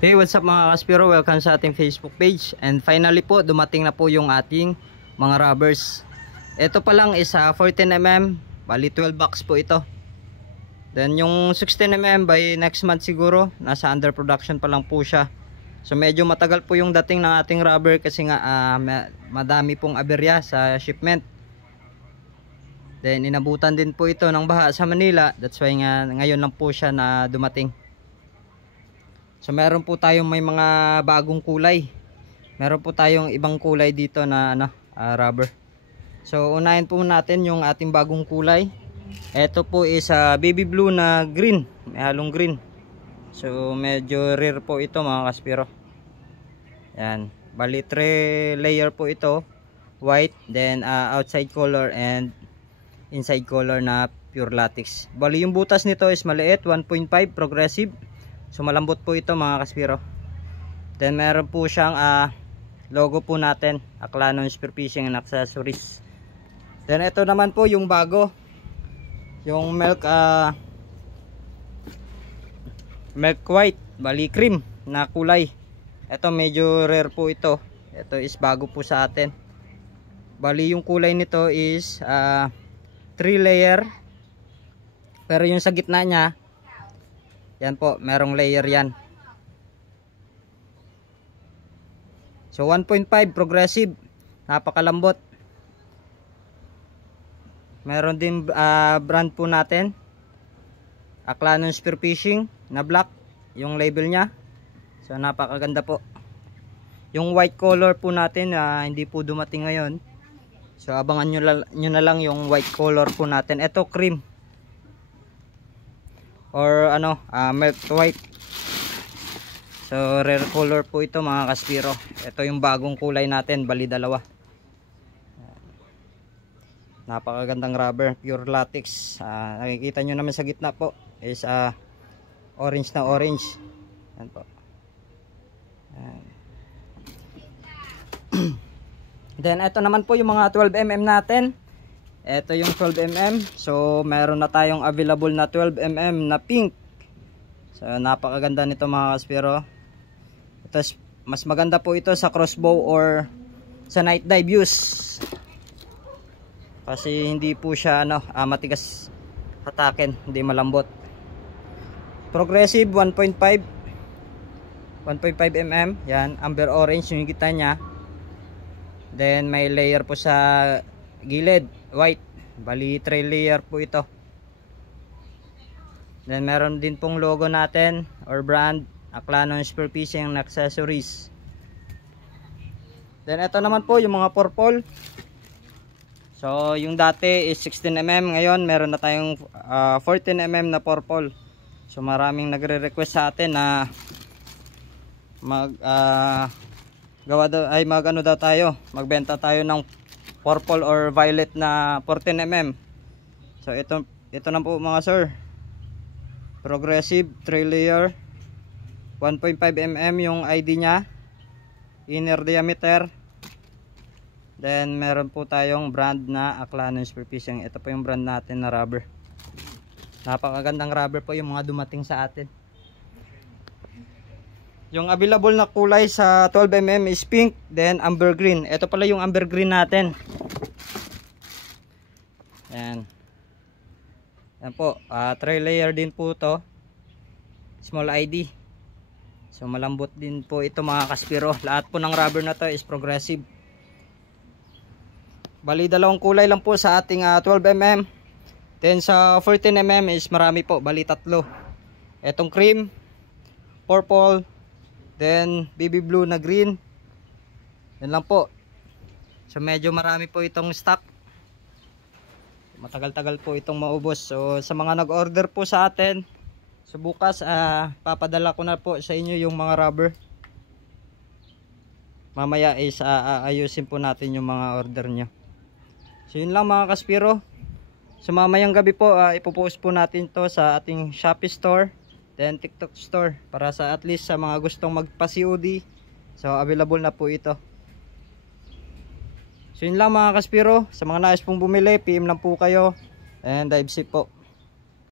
Hey, what's up mga Kaspiro? Welcome sa ating Facebook page. And finally po, dumating na po yung ating mga rubbers. Ito pa lang is 14mm, bali 12 box po ito. Then yung 16mm by next month siguro, nasa under production pa lang po siya. So medyo matagal po yung dating ng ating rubber kasi nga madami pong aberya sa shipment. Then inabutan din po ito ng baha sa Manila. That's why nga ngayon lang po siya na dumating. So meron po tayong may mga bagong kulay. Meron po tayong ibang kulay dito na rubber. So unahin po natin yung ating bagong kulay. Ito po is baby blue na green, may halong green. So medyo rare po ito mga Kaspiro. Yan, bali 3 layer po ito. White, then outside color and inside color na pure latex. Bali yung butas nito is maliit, 1.5 progressive. So malambot po ito mga Kaspiro. Then meron po siyang logo po natin, Aclanon Spearfishing and Accessories. Then ito naman po yung bago, yung milk white, bali cream na kulay. Ito medyo rare po ito. Ito is bago po sa atin. Bali yung kulay nito is 3 layer. Pero yung sa gitna niya, yan po, merong layer yan. So 1.5 progressive, napakalambot. Meron din brand po natin, Aclanon Spearfishing na black yung label nya. So napakaganda po. Yung white color po natin hindi po dumating ngayon. So abangan nyo na lang yung white color po natin. Ito cream or milk white. So rare color po ito mga Kaspiro. Ito yung bagong kulay natin, bali dalawa. Napakagandang rubber, pure latex. Nakikita nyo naman sa gitna po is orange na orange. Yan po. Yan. Then ito naman po yung mga 12mm natin. Ito yung 12mm. So meron na tayong available na 12mm na pink. So napakaganda nito mga Kaspiro. Ito, mas maganda po ito sa crossbow or sa night dive use. Kasi hindi po siya matigas hatakin, hindi malambot. Progressive 1.5 mm. Yan, amber orange yung kita niya. Then may layer po sa gilid, white. Bali 3 layer po ito. Then meron din pong logo natin or brand, Aclanon Spearfishing and Accessories. Then ito naman po yung mga purple. So yung dati is 16mm, ngayon meron na tayong 14mm na purple. So maraming nagre-request sa atin na magbenta tayo ng purple or violet na 14mm. So ito na po mga sir. Progressive 3 layer, 1.5mm yung ID nya, inner diameter. Then meron po tayong brand na Aclanon Spearfishing. Ito po yung brand natin na rubber. Napakagandang rubber po yung mga dumating sa atin. Yung available na kulay sa 12mm is pink, then amber green. Ito pala yung amber green natin. Yan. Yan po, 3 layer din po to. Small ID. So malambot din po ito mga Kaspiro. Lahat po ng rubber na to is progressive. Bali dalawang kulay lang po sa ating 12mm. Then sa 14mm is marami po, bali 3. Etong cream, purple, then baby blue na green. Yan lang po. So medyo marami po itong stock. Matagal-tagal po itong maubos. So sa mga nag-order po sa atin, so bukas papadala ko na po sa inyo yung mga rubber. Mamaya is ayusin po natin yung mga order nyo. So yun lang mga Kaspiro. So mamayang gabi po ipopost po natin to sa ating Shopee store, then TikTok store, para sa at least sa mga gustong magpa-COD. So available na po ito. So yun lang mga Kaspiro. Sa mga nais pong bumili, PM lang po kayo. And dive safe po.